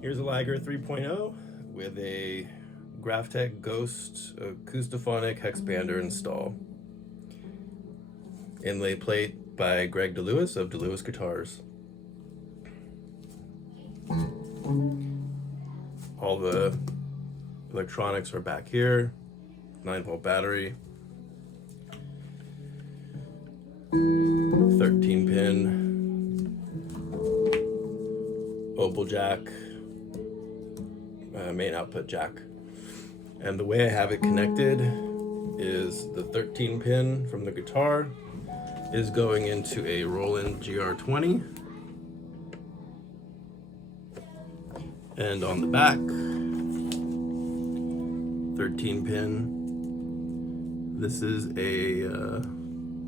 Here's a Liger 3.0 with a GraphTech Acousti-Phonic Hexpander Install. Inlay plate by Greg DeLewis of DeLewis Guitars. All the electronics are back here. 9-volt battery. 13-pin oboe jack, main output jack. And the way I have it connected is the 13-pin from the guitar is going into a Roland GR20, and on the back, 13-pin, this is a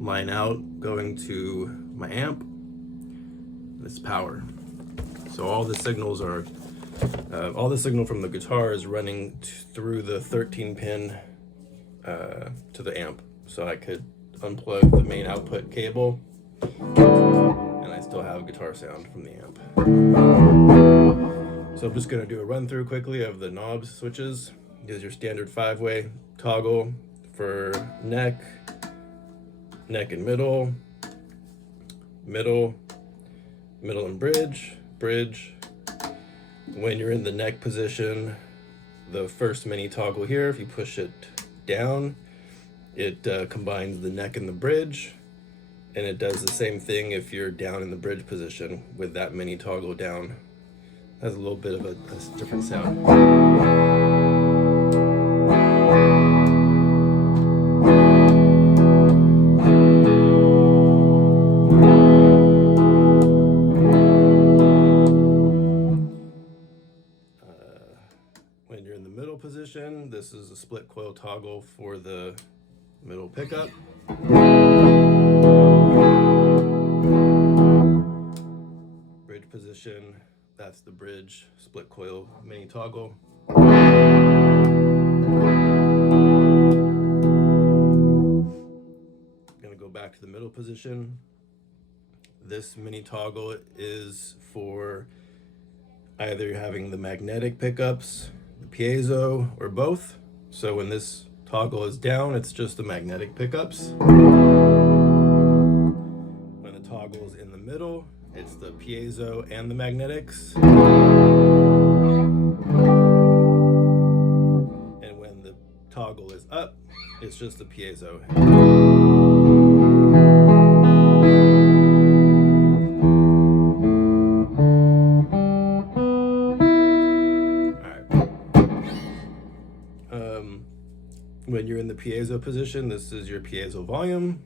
line out going to my amp. It's power. So all the signals are, all the signal from the guitar is running through the 13-pin to the amp. So I could unplug the main output cable, and I still have guitar sound from the amp. So I'm just gonna do a run through quickly of the knobs switches. Here's your standard 5-way toggle for neck and middle, middle and bridge. When you're in the neck position, the first mini toggle here, if you push it down, it combines the neck and the bridge, and it does the same thing if you're down in the bridge position with that mini toggle down. It has a little bit of a different sound. When you're in the middle position, this is a split coil toggle for the middle pickup. Bridge position, that's the bridge split coil mini toggle. Gonna go back to the middle position. This mini toggle is for either you're having the magnetic pickups, the piezo, or both. So when this toggle is down, it's just the magnetic pickups. When the toggle is in the middle, it's the piezo and the magnetics. And when the toggle is up, it's just the piezo. When you're in the piezo position, this is your piezo volume.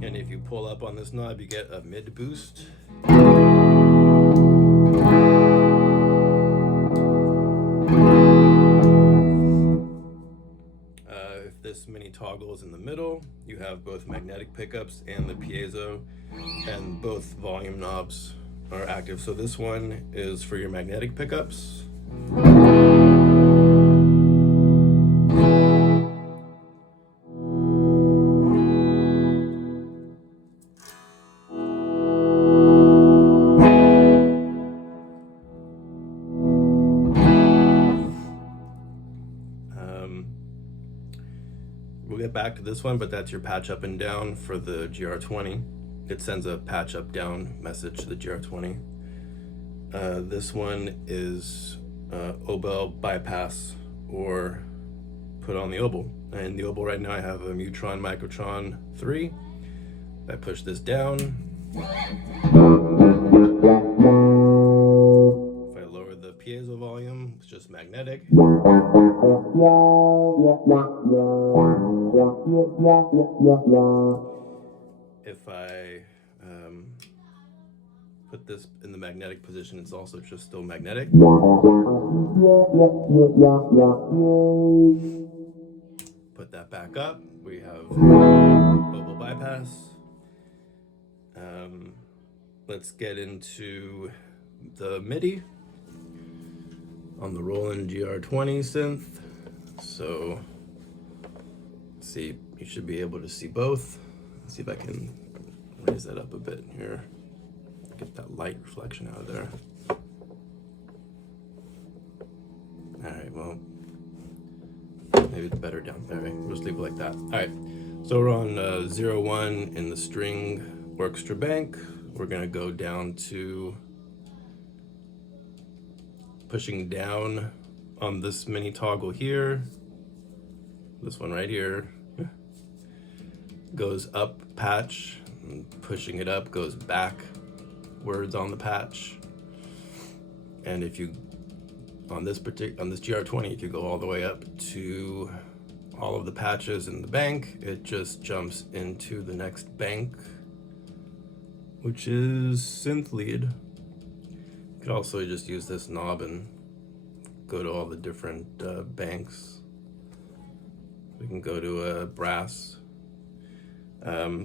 And if you pull up on this knob, you get a mid boost. If this mini toggle is in the middle, you have both magnetic pickups and the piezo, and both volume knobs are active. So this one is for your magnetic pickups. We'll get back to this one, but that's your patch up and down for the GR20. It sends a patch up down message to the GR20. This one is oboe bypass or put on the oboe. And the oboe right now I have a Mutron Microtron 3. If I push this down, if I lower the piezo volume, it's just magnetic. If I put this in the magnetic position, it's also just still magnetic. Put that back up, we have oboe bypass. Let's get into the MIDI on the Roland GR20 synth. So, let's see, you should be able to see both. Let's see if I can Raise that up a bit here. Get that light reflection out of there. All right, well, maybe it's better down there. We'll just leave it like that. All right, so we're on 0-1 in the string orchestra bank. We're gonna go down to pushing down on this mini toggle here. This one right here goes up patch, and pushing it up goes backwards on the patch. And if you on this GR20, if you go all the way up to all of the patches in the bank, it just jumps into the next bank, which is synth lead. You could also just use this knob and go to all the different banks. We can go to brass.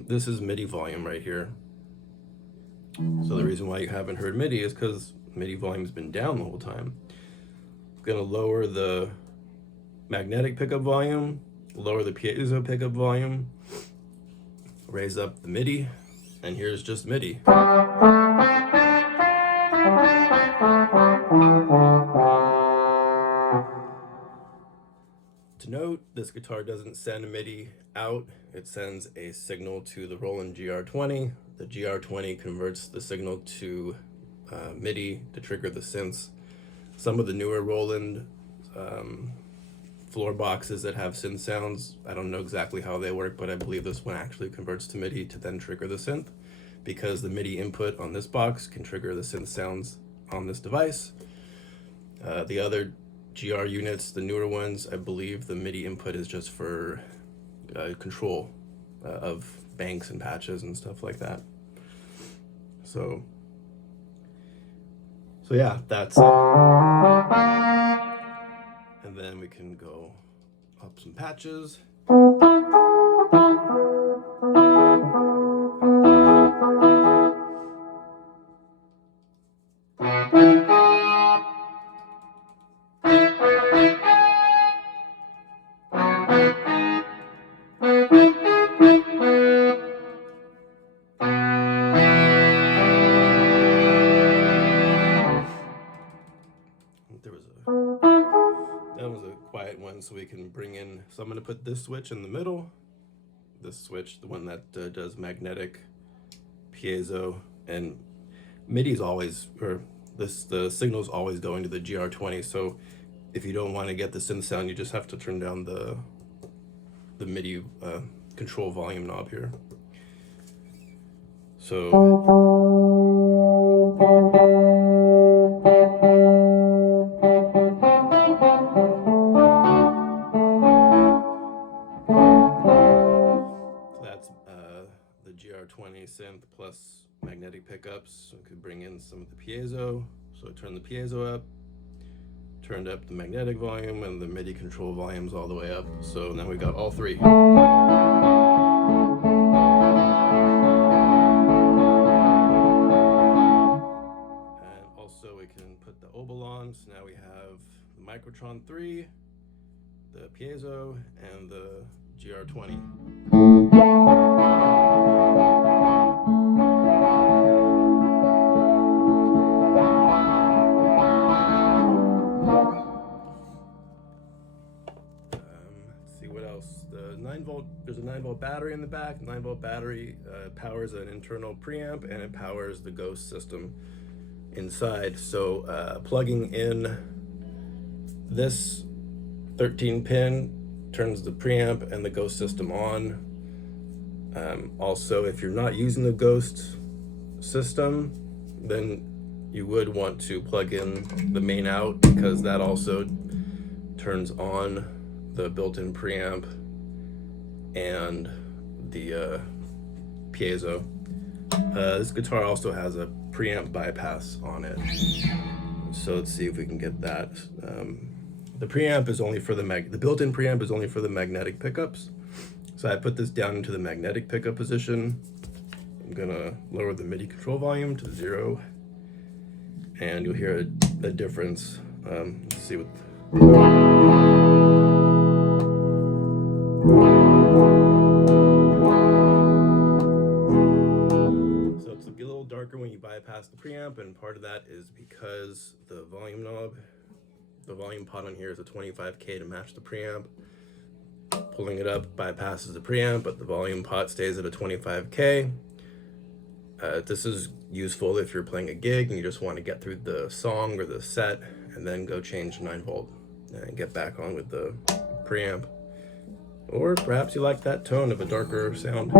This is MIDI volume right here. So the reason why you haven't heard MIDI is because MIDI volume's been down the whole time. Gonna lower the magnetic pickup volume, lower the piezo pickup volume, raise up the MIDI, and here's just MIDI. To note, this guitar doesn't send MIDI out, it sends a signal to the Roland GR20. The GR20 converts the signal to MIDI to trigger the synths. Some of the newer Roland floor boxes that have synth sounds, I don't know exactly how they work, but I believe this one actually converts to MIDI to then trigger the synth, because the MIDI input on this box can trigger the synth sounds on this device. The other GR units, the newer ones, I believe the MIDI input is just for control of banks and patches and stuff like that. So yeah, that's it. And then we can go up some patches. That was a quiet one, so we can bring in, so I'm going to put this switch in the middle, this switch, the one that does magnetic, piezo, and MIDI is always, or the signal is always going to the GR20, so if you don't want to get the synth sound, you just have to turn down the MIDI control volume knob here. So the GR20 synth plus magnetic pickups. So we could bring in some of the piezo. So turn the piezo up, turned up the magnetic volume, and the MIDI control volumes all the way up. So now we got all three. And also we can put the oboe on. So now we have the Microtron 3, the piezo, and the GR20. There's a 9-volt battery in the back. 9-volt battery powers an internal preamp, and it powers the Ghost system inside. So plugging in this 13-pin turns the preamp and the Ghost system on. Also, if you're not using the Ghost system, then you would want to plug in the main out, because that also turns on the built-in preamp and the piezo. This guitar also has a preamp bypass on it, so let's see if we can get that. The preamp is only for the built-in preamp is only for the magnetic pickups. So I put this down into the magnetic pickup position. I'm gonna lower the MIDI control volume to 0, and you'll hear a difference. Let's see what. darker when you bypass the preamp, and part of that is because the volume knob, the volume pot on here is a 25K to match the preamp. Pulling it up bypasses the preamp, but the volume pot stays at a 25K. This is useful if you're playing a gig and you just want to get through the song or the set and then go change 9V and get back on with the preamp. Or perhaps you like that tone of a darker sound.